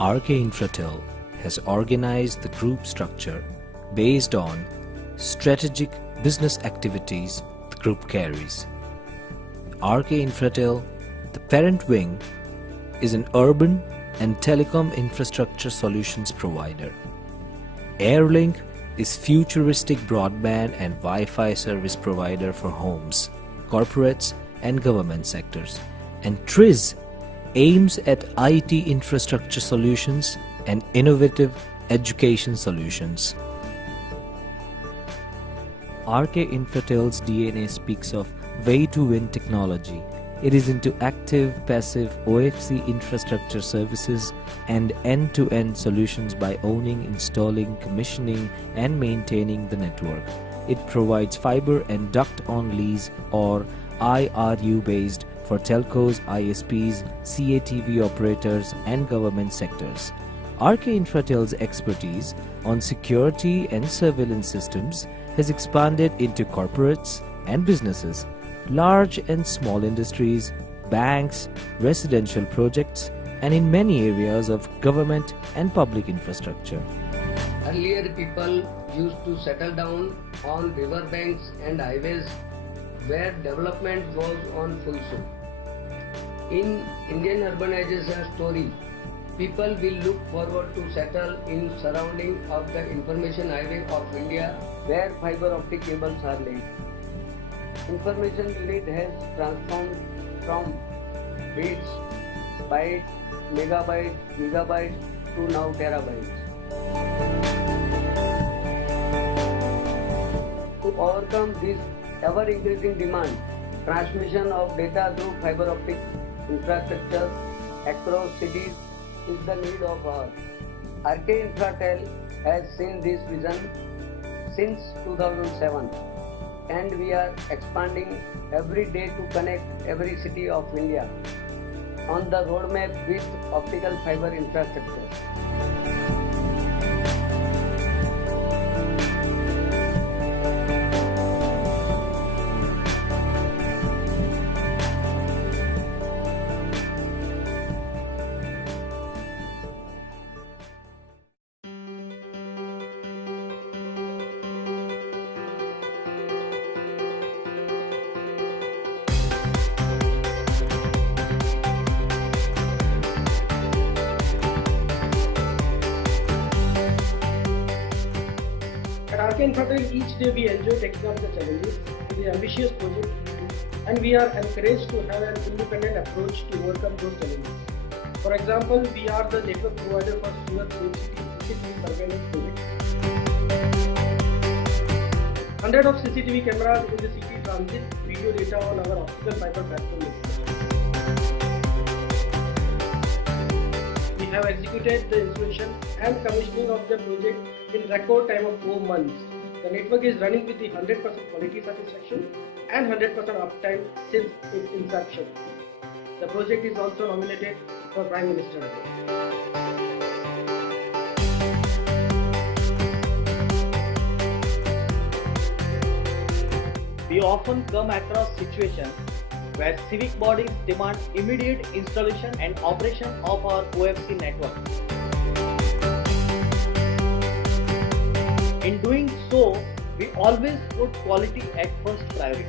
RK Infratel has organized the group structure based on strategic business activities the group carries. RK Infratel, the parent wing, is an urban and telecom infrastructure solutions provider. Airlink is futuristic broadband and Wi-Fi service provider for homes, corporates and government sectors. And TRIZ aims at IT infrastructure solutions and innovative education solutions. RK Infratel's DNA speaks of way to win technology. It is into active, passive OFC infrastructure services and end-to-end solutions by owning, installing, commissioning and maintaining the network. It provides fiber and duct on lease or IRU based for telcos, ISPs, CATV operators and government sectors. RK Infratel's expertise on security and surveillance systems has expanded into corporates and businesses, large and small industries, banks, residential projects, and in many areas of government and public infrastructure. Earlier, people used to settle down on river banks and highways where development was on full swing. In Indian urbanization story, people will look forward to settle in surrounding of the information highway of India where fiber optic cables are laid. Information unit has transformed from bits, bytes, megabytes, gigabytes to now terabytes. To overcome this ever-increasing demand, transmission of data through fiber optic infrastructure across cities is the need of our. RK Infratel has seen this vision since 2007. And we are expanding every day to connect every city of India on the roadmap with optical fiber infrastructure. At RK Infratel, each day we enjoy taking up the challenges. It is an ambitious project and we are encouraged to have an independent approach to overcome those challenges. For example, we are the network provider for Surat Safe City CCTV surveillance project. Hundreds of CCTV cameras in the city transit video data on our optical fiber platform network. We have executed the installation and commissioning of the project in record time of 4 months. The network is running with the 100% quality satisfaction and 100% uptime since its inception. The project is also nominated for Prime Minister Award. We often come across situations where civic bodies demand immediate installation and operation of our OFC network. In doing so, we always put quality at first priority.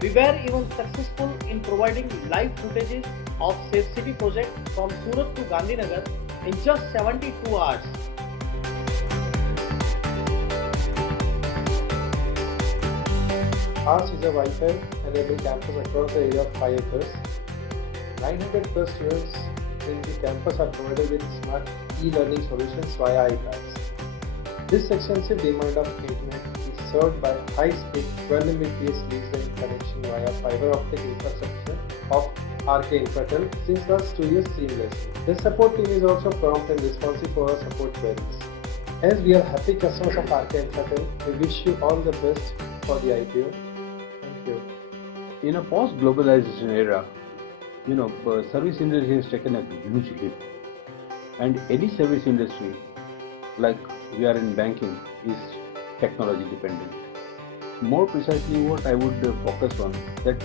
We were even successful in providing live footages of Safe City project from Surat to Gandhinagar in just 72 hours. Ours is a Wi-Fi enabled campus across the area of 5 acres. 900 plus students in the campus are provided with smart e-learning solutions via iPads. This extensive demand of internet is served by high-speed 12 Mbps lease connection via fiber optic infrastructure of RK Infratel since last 2 years seamlessly. The support team is also prompt and responsive for our support queries. As we are happy customers of RK Infratel, we wish you all the best for the IPO. Thank you. In a post-globalization era, service industry has taken a huge leap, and any service industry, like we are in banking, is technology dependent. More precisely, what I would focus on that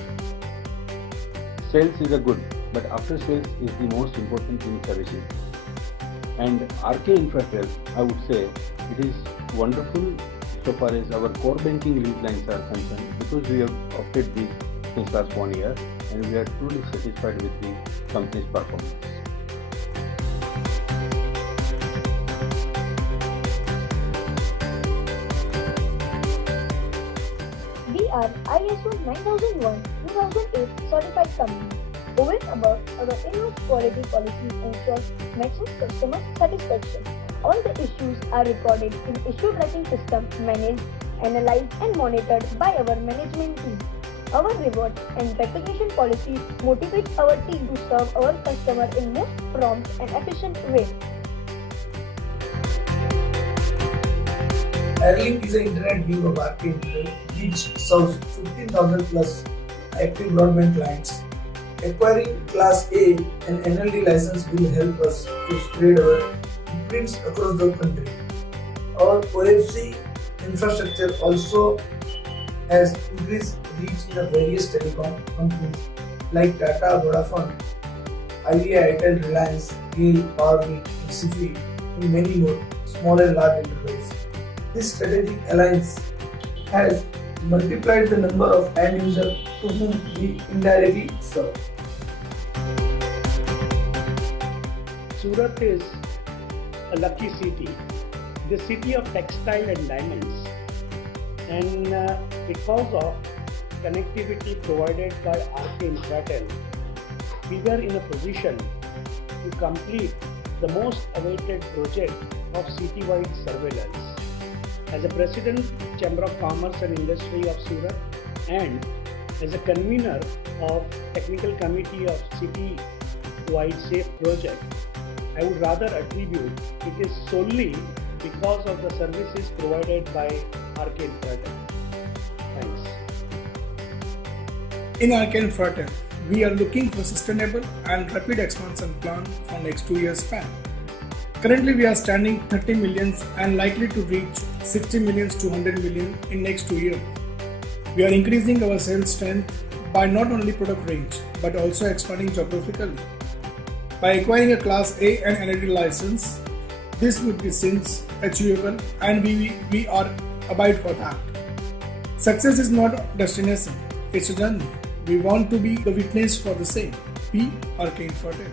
sales is a good, but after sales is the most important in servicing. And RK Infratel, I would say, it is wonderful so far as our core banking lead lines are concerned, because we have opted this since last 1 year and we are truly satisfied with the company's performance. We are ISO 9001-2008 certified company. Over and above, our in-house quality policies ensure maximum customer satisfaction. All the issues are recorded in issue tracking system, managed, analyzed and monitored by our management team. Our reward and recognition policies motivate our team to serve our customer in most prompt and efficient way. Airlink is an internet view of RK Infratel which serves 15,000 plus active broadband clients. Acquiring Class A and NLD license will help us to spread our footprints across the country. Our OFC infrastructure also has increased reach in the various telecom companies like Tata, Vodafone, Idea, Airtel, Reliance, GAIL, Powergrid, and Sifi, and many more small and large enterprises. This strategic alliance has multiplied the number of end users to whom we indirectly serve. Surat is a lucky city, the city of textile and diamonds, and because of connectivity provided by RK Infratel, we were in a position to complete the most awaited project of citywide surveillance. As a President, Chamber of Commerce and Industry of Surat, and as a convener of Technical Committee of City-wide Safe Project, I would rather attribute it is solely because of the services provided by RK Infratel. Thanks. In RK Infratel, we are looking for sustainable and rapid expansion plan for next 2 years span. Currently, we are standing 30 millions and likely to reach 60 millions to 100 million in next 2 years. We are increasing our sales strength by not only product range but also expanding geographically. By acquiring a Class A and NLD license, this would be since achievable and we are abide for that. Success is not a destination, it's a journey. We want to be the witness for the same. We are RK Infratel.